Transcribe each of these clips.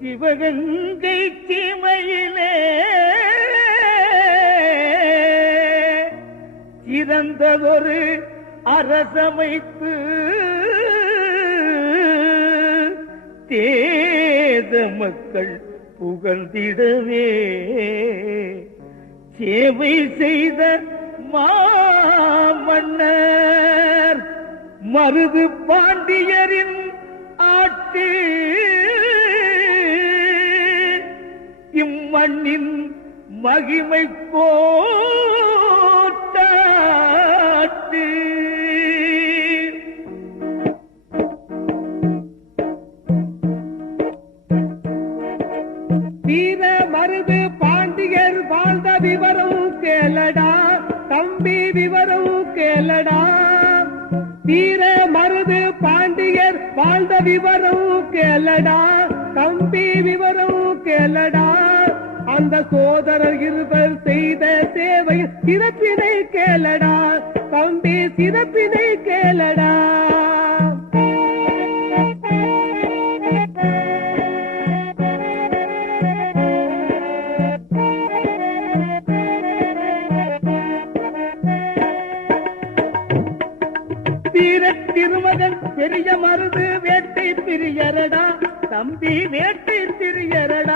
சிவகங்கை சீமையிலே. சிறந்ததொரு அரசமைப்பு. தேத மக்கள் புகழ்ந்திடவே சேவை செய்த மாமன்னர் மருது பாண்டியரின் மகிமை போட்டி வீர மருது பாண்டியர் வாழ்ந்த விவரம் கேளடா தம்பி விவரம் கேளடா. வீர மருது பாண்டியர் வாழ்ந்த விவரம் கேளடா தம்பி விவரம் கேளடா. அந்த சோதரர் இருவர் செய்த சேவை சிறப்பினை கேளடா. தம்பி சிறப்பினை கேளடா. திருமகன் பெரிய மருது வேட்டை பிரியரடா. தம்பி வேட்டை பிரியரடா.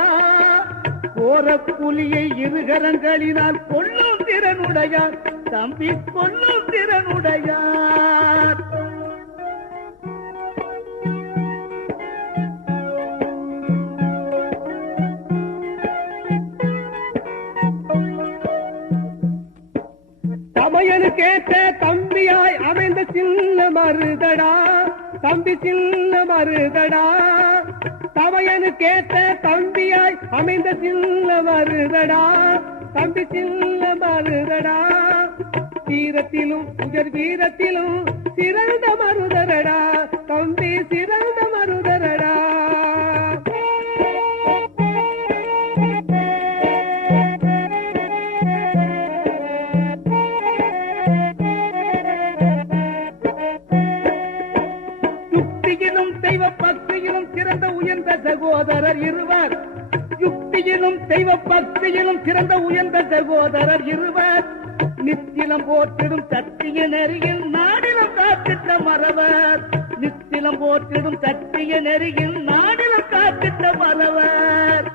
போற புலியை இருகரங்களினால் கொள்ளும் திறனுடையார். தம்பி கொள்ளும் திறனுடையார். கேட்ட தம்பியாய் அமைந்த சின்ன மருதடா. தம்பி சின்ன மருதடா. தமையனுக்கேற்ற தம்பியாய் அமைந்த சில்ல மருதடா. தம்பி சில்ல மருதடா. வீரத்திலும் உயர் வீரத்திலும் சிறந்த மருதரடா தம்பி சிறந்த சகோதரர் இருவர். யுக்தியிலும் தெய்வ பக்தியிலும் சிறந்த உயர்ந்த சகோதரர் இருவர். நித்திலம் போற்றிடும் சத்திய நெறியில் நாடிலும் காத்திட்ட மறவர். நித்திலம் போற்றிடும் சத்திய நெறியில் நாடிலும் காத்திட்ட மறவர்.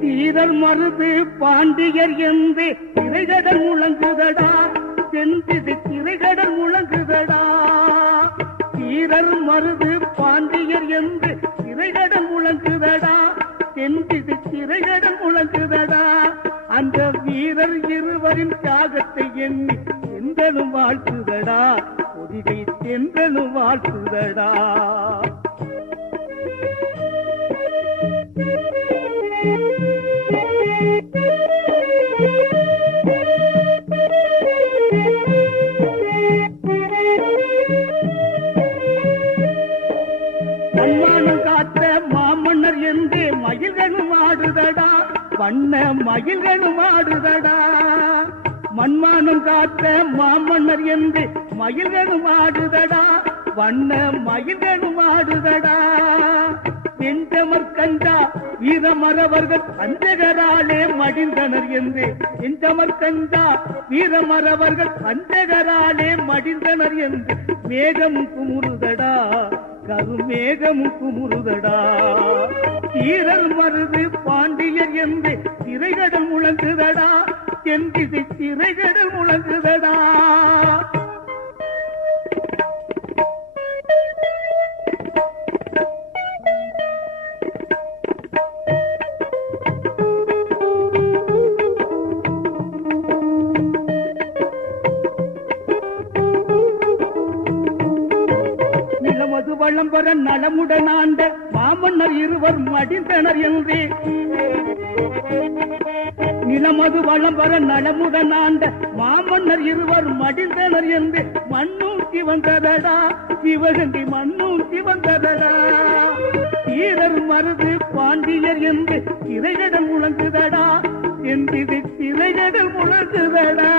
தீரர் மருது பாண்டியர் என்று திரைகடல் முழங்குதடா செந்திது திரைகடல் முழங்குதடா. தீரர் மருது பாண்டியர் என்று திரைகடல் முழங்குதடா செந்திது திரைகடல் முழங்குதடா. அந்த வீரர் இருவரின் தியாகத்தை எண்ணி எந்தனும் வாழ்த்துதடா பொதிகை சென்றனும் வாழ்த்துதடா. தன்மானம் காத்த மாமன்னர் என்று மயில்களும் ஆடுதடா. வண்ண மயில்களும் ஆடுதடா. மண்மானம் காத்த மாமன்னர் என்று மயில்களும் ஆடுதடா. வண்ண மயில்களும் ஆடுதடா. வெண்டமர் கண்டா வீரமரவர்கள் அஞ்சகராலே மடிந்தனர் என்று. செஞ்சமர் கண்டா வீரமரவர்கள் அஞ்சகராலே மடிந்தனர் என்று. மேகம் குமுறுதடா. கருமேகமும் குமுறுதடா. தீரர் மருது பாண்டியர் என்று திரைகடல் முழங்குதடா. தென்திசை திரைகடல் முழங்குதடா. நிலமது வளம்பர வர நலமுடனாண்ட மாமன்னர் இருவர் மடிந்தனர் என்றே. நிலமது வளம் வர நலமுடனாண்ட மாமன்னர் இருவர் மடிந்தனர் என்று மண்ணூட்டி வந்ததடா. சிவகங்கை மண்ணூட்டி வந்ததடா. வீரர் மருது பாண்டியர் என்று சிறைகடல் முழங்குதடா. என்று சிறைகடல் முழங்குதடா.